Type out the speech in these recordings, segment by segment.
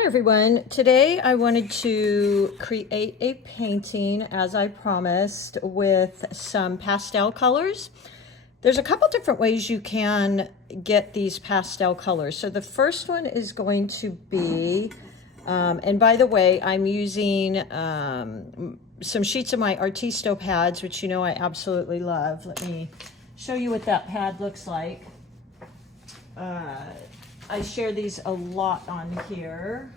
Hi everyone. Today I wanted to create a painting, as I promised, with some pastel colors. There's a couple different ways you can get these pastel colors. So the first one is going to be, and by the way, I'm using some sheets of my Artisto pads, which you know I absolutely love. Let me show you what that pad looks like. I share these a lot on here,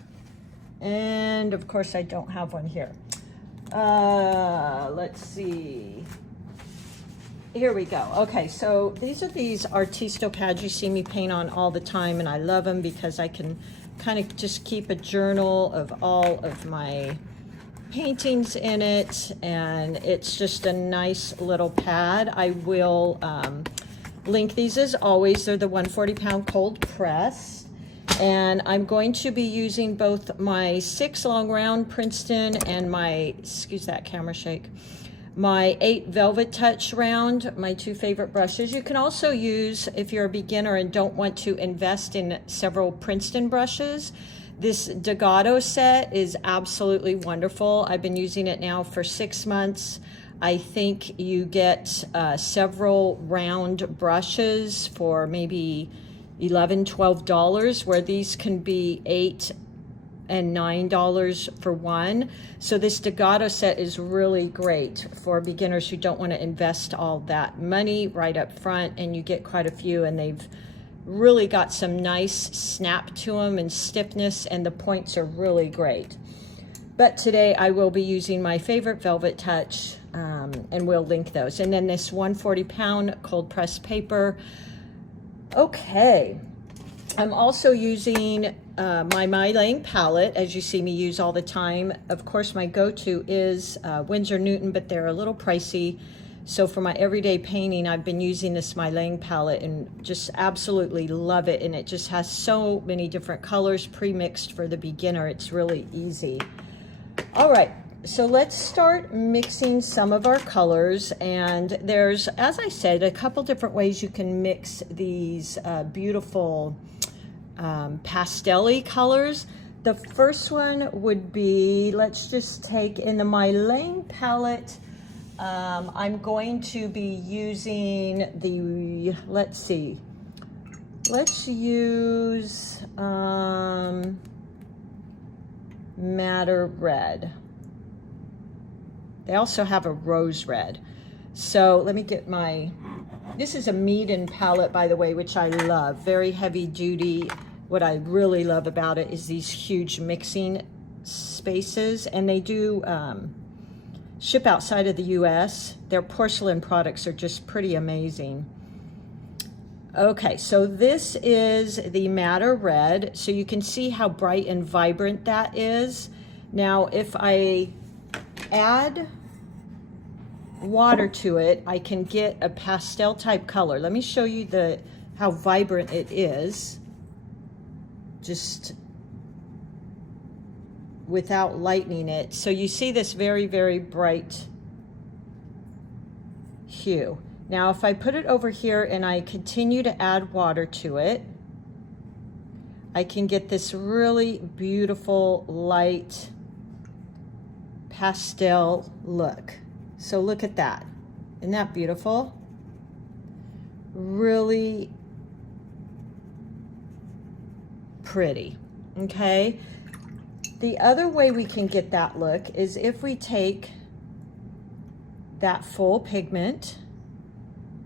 and of course I don't have one here. Let's see. Here we go. Okay, so these are these Artisto pads you see me paint on all the time, and I love them because I can kind of just keep a journal of all of my paintings in it, and it's just a nice little pad. I will link these as always. They're the 140-pound cold press, and I'm going to be using both my 6 long round Princeton and my, excuse that camera shake, my 8 Velvet Touch round, my 2 favorite brushes. You can also use, if you're a beginner and don't want to invest in several Princeton brushes, this Degato set is absolutely wonderful. I've been using it now for 6 months. I think you get several round brushes for maybe $11, $12, where these can be $8 and $9 for one. So this Degato set is really great for beginners who don't want to invest all that money right up front, and you get quite a few, and they've really got some nice snap to them and stiffness, and the points are really great. But today I will be using my favorite Velvet Touch, and we'll link those. And then this 140-pound cold press paper. Okay, I'm also using my MeiLang palette, as you see me use all the time. Of course, my go-to is Winsor Newton, but they're a little pricey. So for my everyday painting, I've been using this MeiLang palette and just absolutely love it. And it just has so many different colors pre-mixed for the beginner. It's really easy. All right, so let's start mixing some of our colors. And there's, as I said, a couple different ways you can mix these beautiful pastel-y colors. The first one would be, let's just take in the MeiLang palette. I'm going to be using the, let's see, let's use Madder Red. They also have a rose red. So let me get my, this is a Meeden palette, by the way, which I love. Very heavy duty. What I really love about it is these huge mixing spaces, and they do ship outside of the US. Their porcelain products are just pretty amazing. Okay, so this is the Madder Red. So you can see how bright and vibrant that is. Now, if I add water to it, I can get a pastel type color. Let me show you how vibrant it is, just without lightening it. So you see this very, very bright hue. Now, if I put it over here and I continue to add water to it, I can get this really beautiful light pastel look. So look at that. Isn't that beautiful? Really pretty. Okay. The other way we can get that look is if we take that full pigment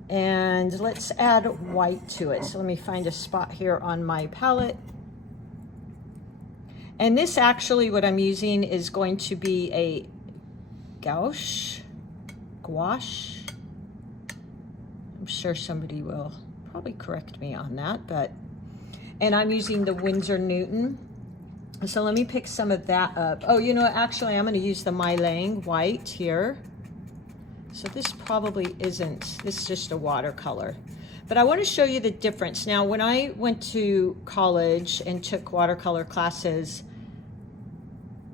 and let's add white to it. So let me find a spot here on my palette. And this actually, what I'm using is going to be a gouache. I'm sure somebody will probably correct me on that, but, and I'm using the Winsor Newton. So let me pick some of that up. Oh, you know, actually I'm gonna use the MeiLang white here. So this probably isn't, this is just a watercolor. But I want to show you the difference. Now, when I went to college and took watercolor classes,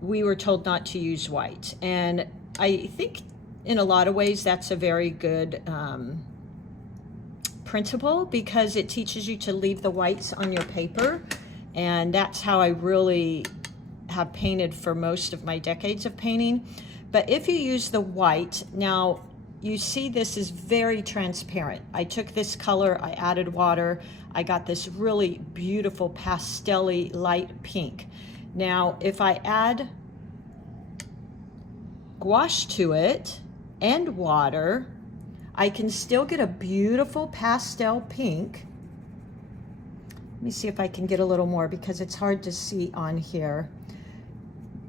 we were told not to use white. And I think in a lot of ways that's a very good principle, because it teaches you to leave the whites on your paper. And that's how I really have painted for most of my decades of painting. But if you use the white, now you see this is very transparent. I took this color, I added water, I got this really beautiful pastel-y light pink. Now, if I add gouache to it and water, I can still get a beautiful pastel pink. Let me see if I can get a little more because it's hard to see on here.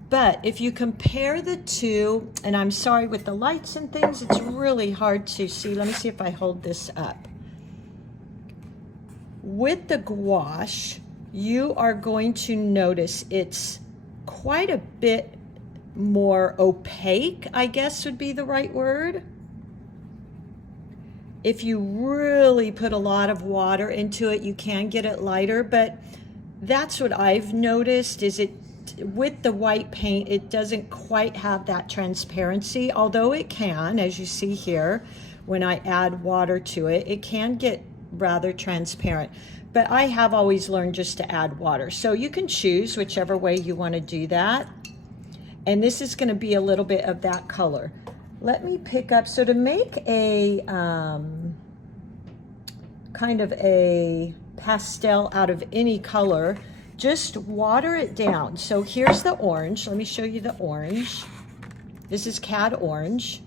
But if you compare the two, and I'm sorry with the lights and things, it's really hard to see. Let me see if I hold this up. With the gouache, you are going to notice it's quite a bit more opaque, I guess would be the right word. If you really put a lot of water into it, you can get it lighter, but that's what I've noticed is it, with the white paint, it doesn't quite have that transparency, although it can, as you see here, when I add water to it, it can get rather transparent. But I have always learned just to add water. So you can choose whichever way you want to do that. And this is going to be a little bit of that color. Let me pick up, so to make a kind of a pastel out of any color, just water it down. So here's the orange. Let me show you the orange. This is cad orange.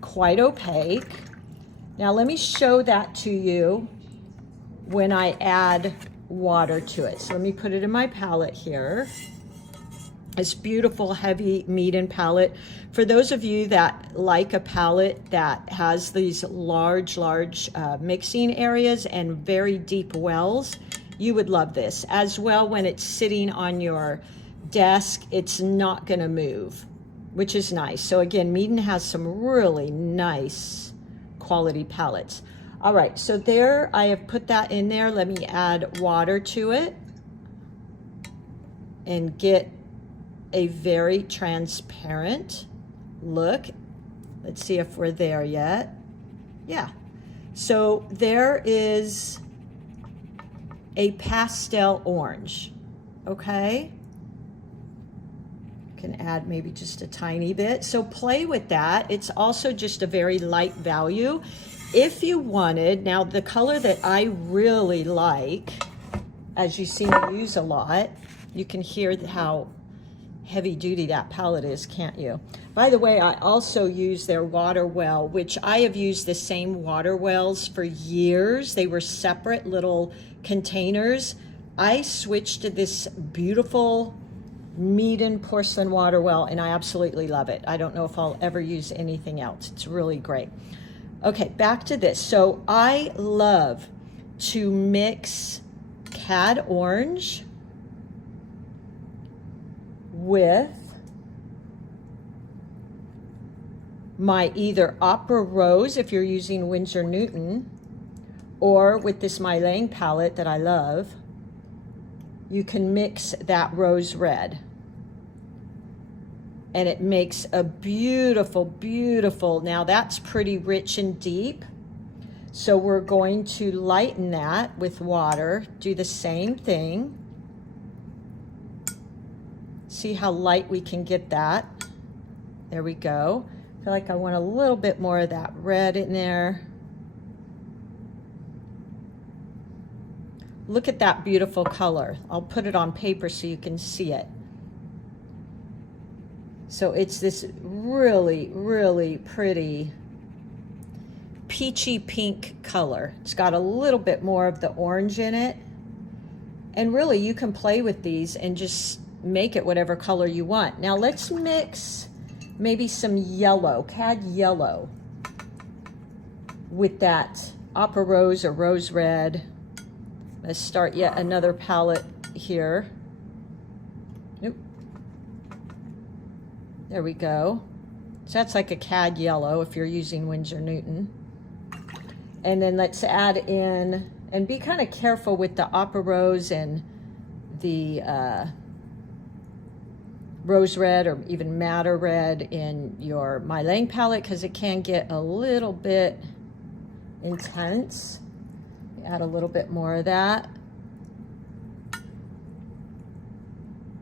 Quite opaque. Now let me show that to you when I add water to it. So let me put it in my palette here. This beautiful heavy Meeden palette. For those of you that like a palette that has these large mixing areas and very deep wells, you would love this. As well, when it's sitting on your desk, it's not gonna move, which is nice. So again, Meeden has some really nice quality palettes. All right, so there, I have put that in there. Let me add water to it and get a very transparent look. Let's see if we're there yet. Yeah, so there is a pastel orange, okay? You can add maybe just a tiny bit. So play with that. It's also just a very light value. If you wanted, now the color that I really like, as you see me use a lot, you can hear how heavy duty that palette is, can't you? By the way, I also use their water well, which I have used the same water wells for years. They were separate little containers. I switched to this beautiful Meeden porcelain water well, and I absolutely love it. I don't know if I'll ever use anything else. It's really great. Okay, back to this. So I love to mix cad orange with my either Opera Rose, if you're using Winsor Newton, or with this MeiLang palette that I love, you can mix that rose red. And it makes a beautiful, beautiful, now that's pretty rich and deep. So we're going to lighten that with water, do the same thing. See how light we can get that. There we go. I feel like I want a little bit more of that red in there. Look at that beautiful color. I'll put it on paper so you can see it. So it's this really, really pretty peachy pink color. It's got a little bit more of the orange in it. And really you can play with these and just make it whatever color you want. Now let's mix maybe some yellow, cad yellow, with that Opera Rose or Rose Red. Let's start yet another palette here. Nope. There we go. So that's like a cad yellow if you're using Winsor Newton. And then let's add in, and be kind of careful with the Opera Rose and the Rose Red or even Madder Red in your MeiLang palette, because it can get a little bit intense. Add a little bit more of that.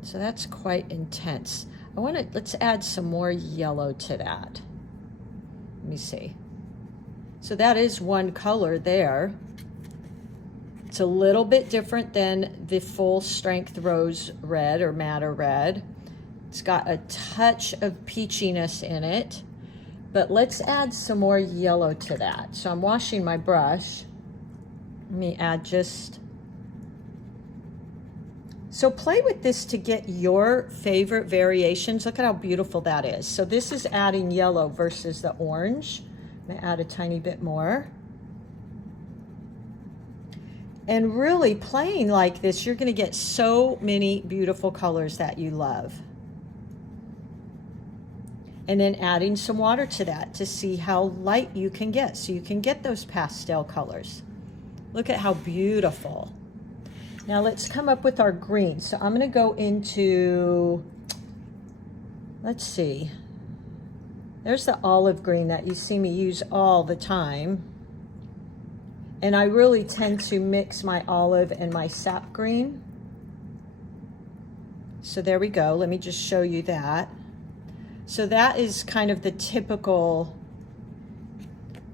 So that's quite intense. Let's add some more yellow to that. Let me see. So that is one color there. It's a little bit different than the full strength rose red or madder red. It's got a touch of peachiness in it, but let's add some more yellow to that. So I'm washing my brush. Let me add just, so play with this to get your favorite variations. Look at how beautiful that is. So this is adding yellow versus the orange. I'm gonna add a tiny bit more. And really playing like this, you're gonna get so many beautiful colors that you love. And then adding some water to that to see how light you can get. So you can get those pastel colors. Look at how beautiful. Now let's come up with our green. So I'm gonna go into, let's see. There's the olive green that you see me use all the time. And I really tend to mix my olive and my sap green. So there we go. Let me just show you that. So that is kind of the typical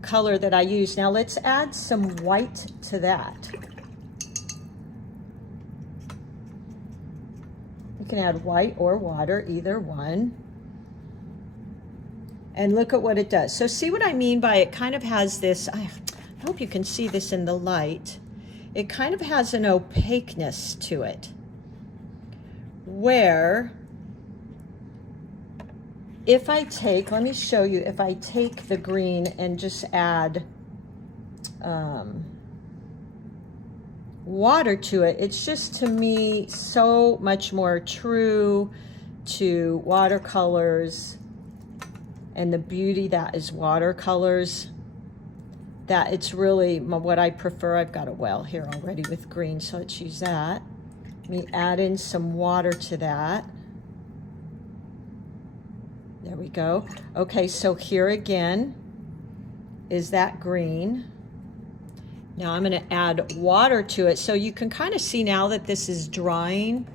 color that I use. Now let's add some white to that. You can add white or water, either one. And look at what it does. So see what I mean by it kind of has this, I hope you can see this in the light. It kind of has an opaqueness to it, where if I take, let me show you, if I take the green and just add water to it, it's just, to me, so much more true to watercolors and the beauty that is watercolors, that it's really what I prefer. I've got a well here already with green, so let's use that. Let me add in some water to that. There we go. Okay, so here again is that green. Now I'm going to add water to it, so you can kind of see now that this is drying.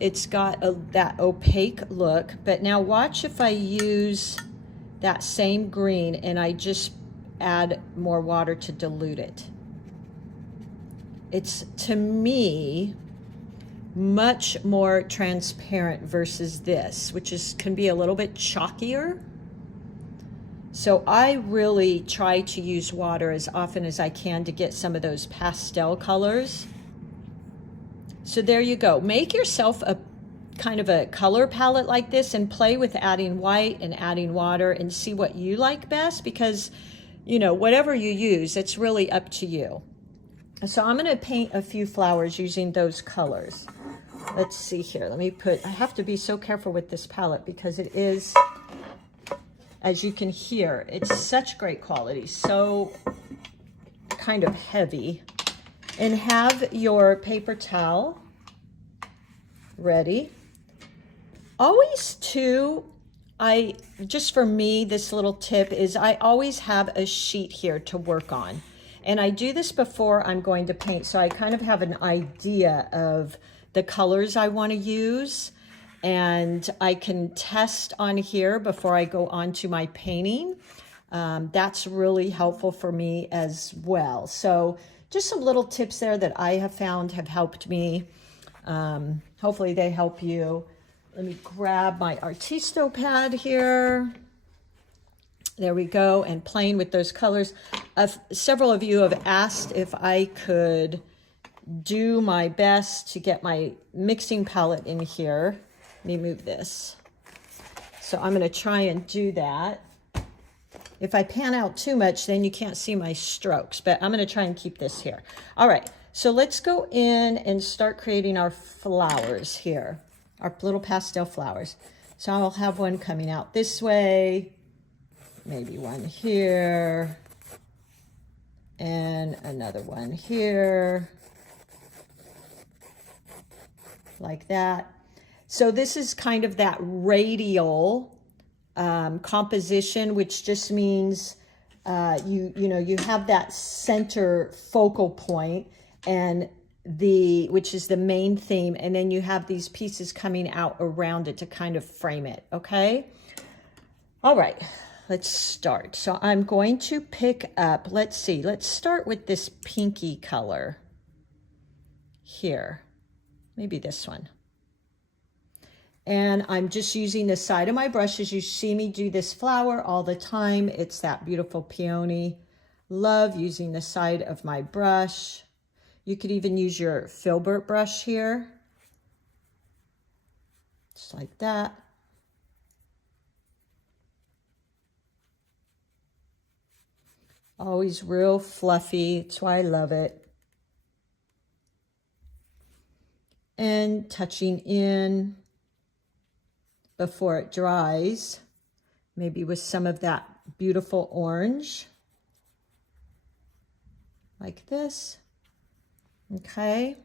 It's got that opaque look, but now watch if I use that same green and I just add more water to dilute it. It's, to me, much more transparent versus this, which can be a little bit chalkier. So I really try to use water as often as I can to get some of those pastel colors. So there you go. Make yourself a kind of a color palette like this and play with adding white and adding water and see what you like best, because, you know, whatever you use, it's really up to you. So I'm going to paint a few flowers using those colors. Let's see here. Let me I have to be so careful with this palette because it is, as you can hear, it's such great quality, so kind of heavy. And have your paper towel ready. Always too, just for me, this little tip is I always have a sheet here to work on. And I do this before I'm going to paint, so I kind of have an idea of the colors I want to use. And I can test on here before I go on to my painting. That's really helpful for me as well. So just some little tips there that I have found have helped me. Hopefully they help you. Let me grab my Artisto pad here. There we go, and playing with those colors. Several of you have asked if I could do my best to get my mixing palette in here. Let me move this. So I'm going to try and do that. If I pan out too much, then you can't see my strokes, but I'm going to try and keep this here. All right, so let's go in and start creating our flowers here, our little pastel flowers. So I'll have one coming out this way, maybe one here, and another one here, like that. So this is kind of that radial composition, which just means you have that center focal point, and which is the main theme, and then you have these pieces coming out around it to kind of frame it, okay? All right, let's start. So I'm going to pick up, let's see, let's start with this pinky color here, maybe this one. And I'm just using the side of my brush. As you see me do this flower all the time, it's that beautiful peony. Love using the side of my brush. You could even use your filbert brush here, just like that. Always real fluffy, that's why I love it. And touching in before it dries, maybe with some of that beautiful orange, like this. Okay,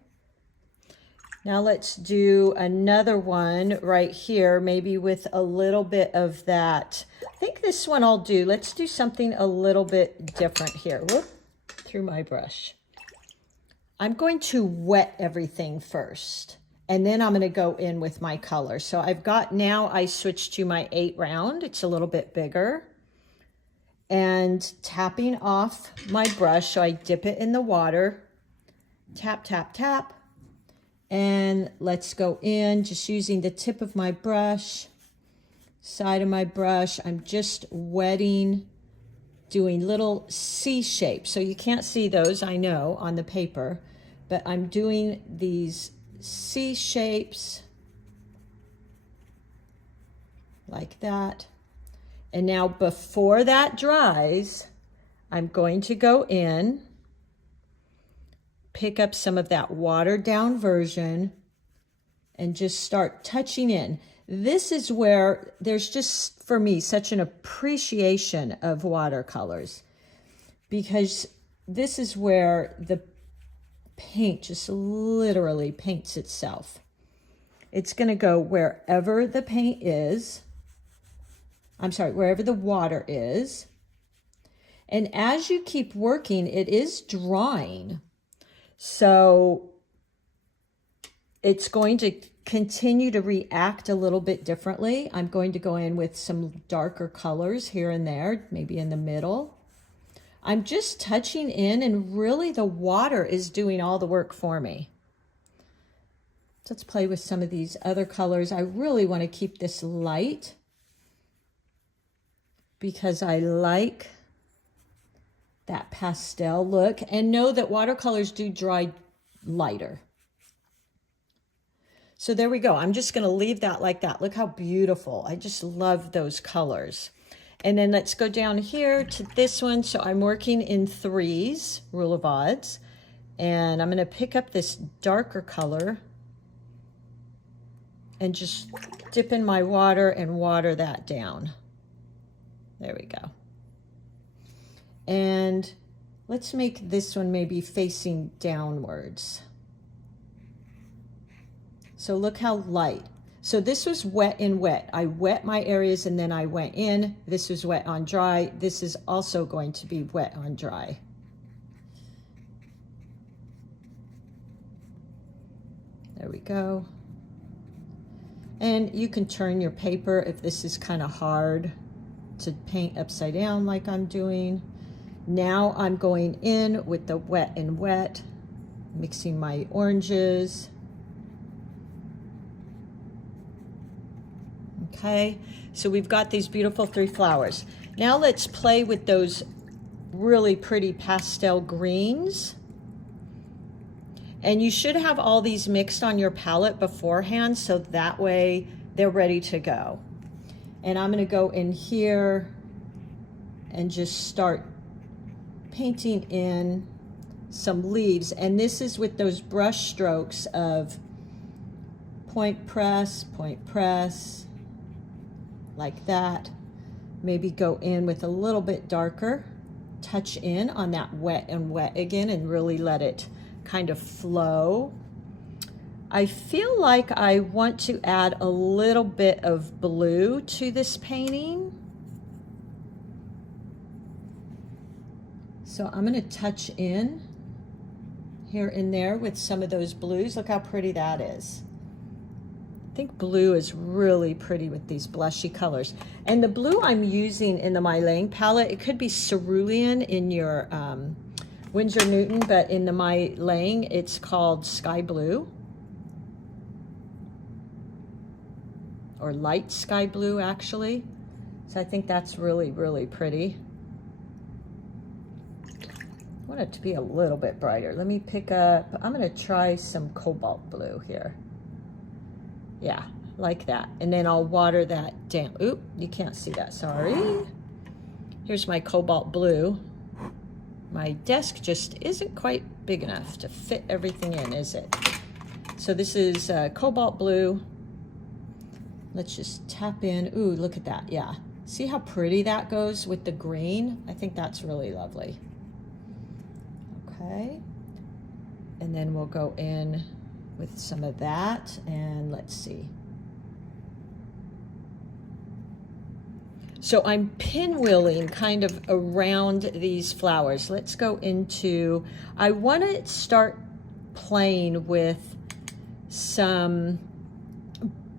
now let's do another one right here, maybe with a little bit of that. I think this one I'll do. Let's do something a little bit different here. Whoop, through my brush. I'm going to wet everything first, and then I'm going to go in with my color. So I've got, now I switched to my 8 round. It's a little bit bigger. And tapping off my brush, so I dip it in the water. Tap, tap, tap. And let's go in, just using the tip of my brush, side of my brush. I'm just wetting, doing little C shapes. So you can't see those, I know, on the paper, but I'm doing these C shapes like that. And now before that dries, I'm going to go in, pick up some of that watered down version, and just start touching in. This is where there's just, for me, such an appreciation of watercolors, because this is where the paint just literally paints itself. It's going to go wherever the paint is. I'm sorry, wherever the water is. And as you keep working, it is drying. So it's going to continue to react a little bit differently. I'm going to go in with some darker colors here and there, maybe in the middle. I'm just touching in, and really the water is doing all the work for me. Let's play with some of these other colors. I really want to keep this light because I like that pastel look, and know that watercolors do dry lighter. So there we go. I'm just going to leave that like that. Look how beautiful. I just love those colors. And then let's go down here to this one. So I'm working in 3s, rule of odds, and I'm going to pick up this darker color and just dip in my water and water that down. There we go. And let's make this one maybe facing downwards. So look how light. So this was wet and wet. I wet my areas and then I went in. This was wet on dry. This is also going to be wet on dry. There we go. And you can turn your paper if this is kind of hard to paint upside down like I'm doing. Now I'm going in with the wet and wet, mixing my oranges. Okay, so we've got these beautiful 3 flowers. Now let's play with those really pretty pastel greens. And you should have all these mixed on your palette beforehand, so that way they're ready to go. And I'm going to go in here and just start painting in some leaves. And this is with those brush strokes of point press, like that. Maybe go in with a little bit darker, touch in on that wet and wet again, and really let it kind of flow. I feel like I want to add a little bit of blue to this painting. So I'm going to touch in here and there with some of those blues. Look how pretty that is. I think blue is really pretty with these blushy colors. And the blue I'm using in the MeiLang palette, it could be cerulean in your Winsor Newton, but in the MeiLang, it's called Sky Blue. Or light sky blue, actually. So I think that's really, really pretty. I want it to be a little bit brighter. Let me pick up, I'm gonna try some cobalt blue here. Yeah, like that. And then I'll water that down. Oop, you can't see that, sorry. Here's my cobalt blue. My desk just isn't quite big enough to fit everything in, is it? So this is cobalt blue. Let's just tap in. Ooh, look at that, yeah. See how pretty that goes with the green? I think that's really lovely. Okay, and then we'll go in with some of that, and let's see. So I'm pinwheeling kind of around these flowers. Let's go into, I want to start playing with some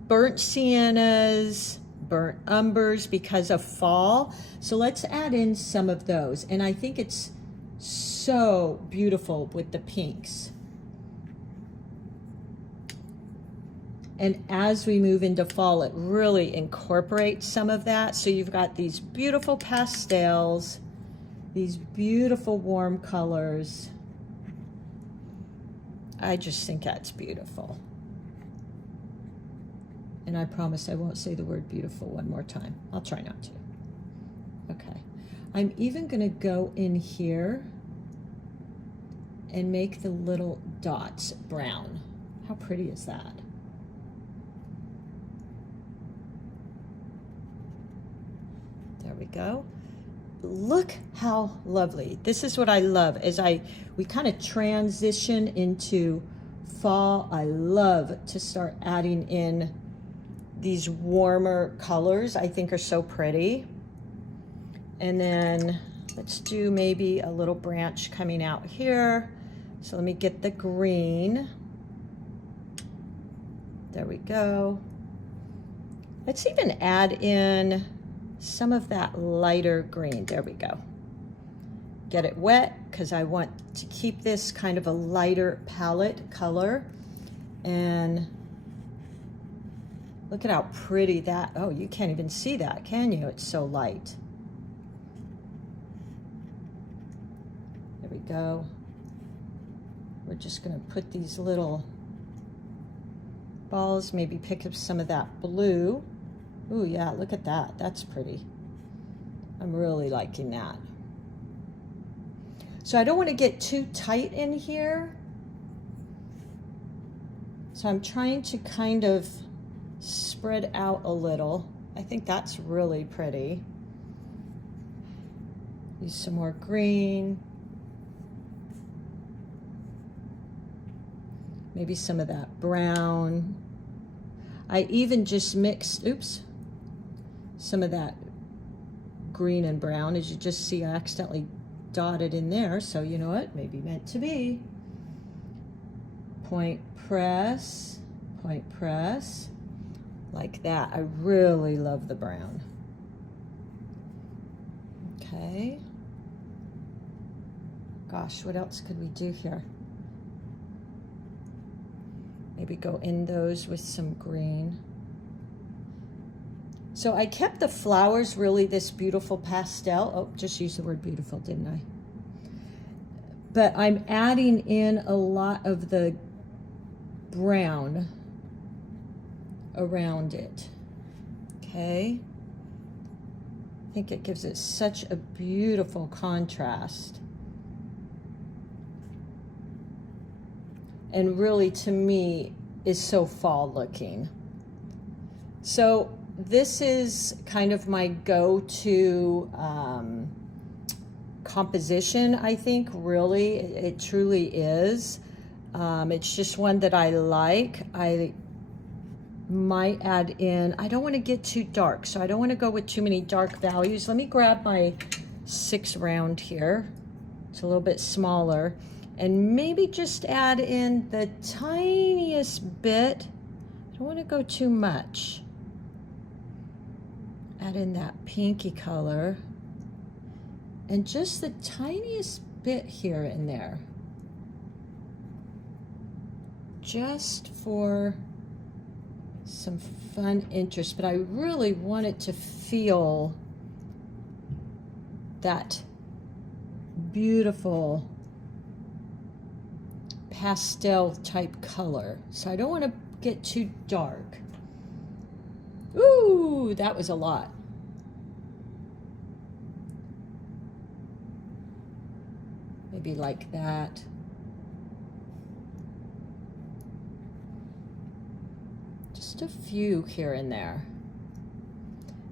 burnt siennas, burnt umbers because of fall. So let's add in some of those. And I think it's so beautiful with the pinks. And as we move into fall, it really incorporates some of that. So you've got these beautiful pastels, these beautiful warm colors. I just think that's beautiful. And I promise I won't say the word beautiful one more time. I'll try not to. Okay. I'm even gonna go in here and make the little dots brown. How pretty is that? There we go. Look how lovely. This is what I love as we kind of transition into fall. I love to start adding in these warmer colors. I think are so pretty. And then let's do maybe a little branch coming out here. So let me get the green. There we go. Let's even add in some of that lighter green. There we go. Get it wet because I want to keep this kind of a lighter palette color. And look at how pretty that, oh, you can't even see that, can you? It's so light. There we go. We're just gonna put these little balls, maybe pick up some of that blue. Ooh, yeah, look at that. That's pretty. I'm really liking that. So I don't want to get too tight in here. So I'm trying to kind of spread out a little. I think that's really pretty. Use some more green. Maybe some of that brown. I even just mixed, oops, some of that green and brown. As you just see, I accidentally dotted in there, so you know what, maybe meant to be. Point press, like that. I really love the brown. Okay. Gosh, what else could we do here? Maybe go in those with some green. So I kept the flowers really this beautiful pastel. Oh, just used the word beautiful, didn't I? But I'm adding in a lot of the brown around it. Okay. I think it gives it such a beautiful contrast. And really, to me, is so fall looking. So this is kind of my go-to composition, I think, really. It truly is. It's just one that I like. I might add in, I don't want to get too dark, so I don't want to go with too many dark values. Let me grab my 6 round here. It's a little bit smaller. And maybe just add in the tiniest bit. I don't want to go too much. Add in that pinky color. And just the tiniest bit here and there. Just for some fun interest, but I really want it to feel that beautiful pastel type color. So I don't want to get too dark. Ooh, that was a lot. Maybe like that. Just a few here and there.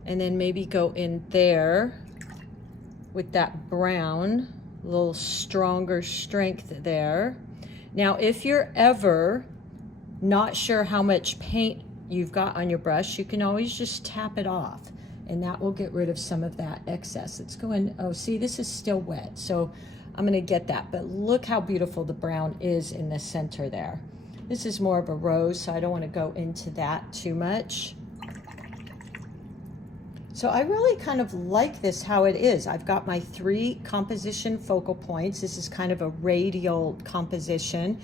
And then maybe go in there with that brown, a little stronger strength there. Now, if you're ever not sure how much paint you've got on your brush, you can always just tap it off, and that will get rid of some of that excess. Let's go in. Oh, see, this is still wet, so I'm gonna get that, but look how beautiful the brown is in the center there. This is more of a rose, so I don't want to go into that too much. So I really kind of like this how it is. I've got my 3 composition focal points. This is kind of a radial composition,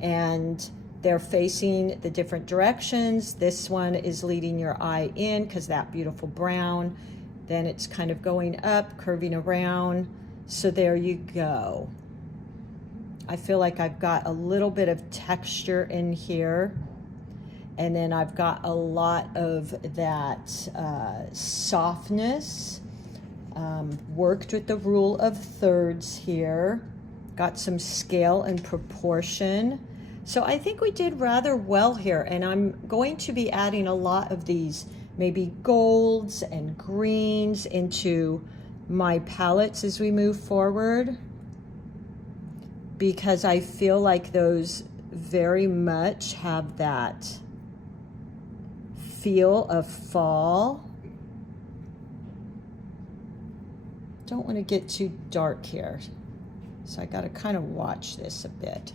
and they're facing the different directions. This one is leading your eye in because that beautiful brown. Then it's kind of going up, curving around. So there you go. I feel like I've got a little bit of texture in here. And then I've got a lot of that softness. Worked with the rule of thirds here. Got some scale and proportion. So I think we did rather well here. And I'm going to be adding a lot of these maybe golds and greens into my palettes as we move forward, because I feel like those very much have that feel of fall. Don't want to get too dark here, so I got to kind of watch this a bit.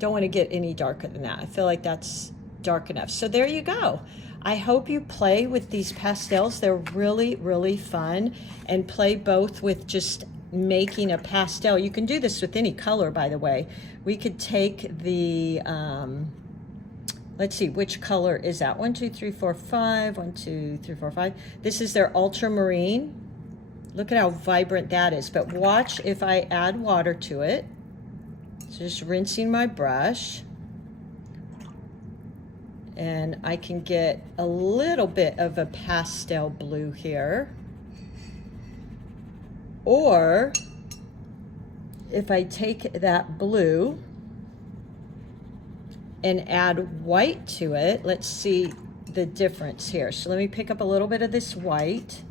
Don't want to get any darker than that. I feel like that's dark enough. So there you go. I hope you play with these pastels. They're really, really fun, and play both with just making a pastel. You can do this with any color, by the way. We could take the, let's see, which color is that? 1, 2, 3, 4, 5. 1, 2, 3, 4, 5. This is their ultramarine. Look at how vibrant that is. But watch if I add water to it. So just rinsing my brush. And I can get a little bit of a pastel blue here. Or if I take that blue and add white to it, let's see the difference here. So let me pick up a little bit of this white.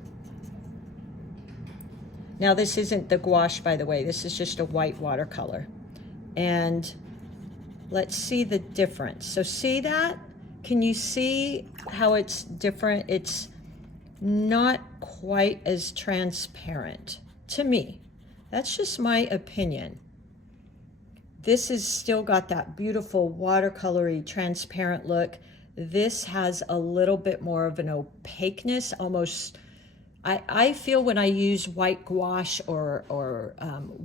Now this isn't the gouache, by the way. This is just a white watercolor. And let's see the difference. So see that? Can you see how it's different? It's not quite as transparent to me. That's just my opinion. This has still got that beautiful watercolory transparent look. This has a little bit more of an opaqueness, almost. I feel when I use white gouache or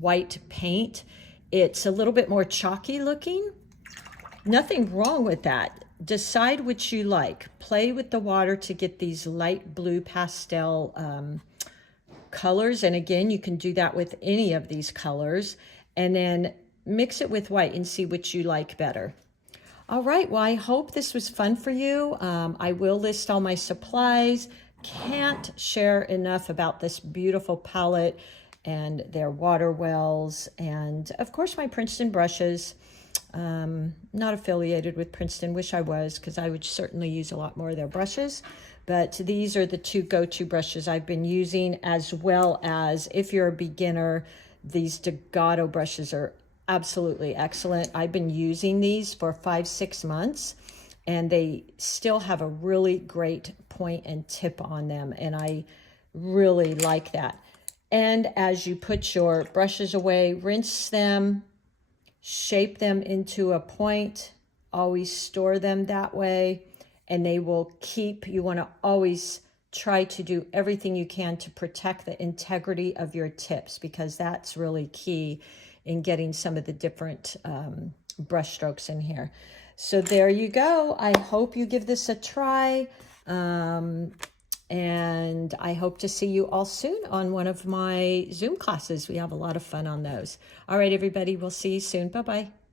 white paint, it's a little bit more chalky looking. Nothing wrong with that. Decide which you like. Play with the water to get these light blue pastel colors. And again, you can do that with any of these colors. And then mix it with white and see which you like better. All right, well, I hope this was fun for you. I will list all my supplies. Can't share enough about this beautiful palette and their water wells. And of course, my Princeton brushes. Not affiliated with Princeton, wish I was, because I would certainly use a lot more of their brushes. But these are the 2 go-to brushes I've been using, as well as, if you're a beginner, these Degato brushes are absolutely excellent. I've been using these for 5-6 months, and they still have a really great point and tip on them, and I really like that. And as you put your brushes away, rinse them, shape them into a point, always store them that way, and they will keep, you want to always try to do everything you can to protect the integrity of your tips, because that's really key in getting some of the different brush strokes in here. So there you go. I hope you give this a try. And I hope to see you all soon on one of my Zoom classes. We have a lot of fun on those. All right, everybody, we'll see you soon. Bye-bye.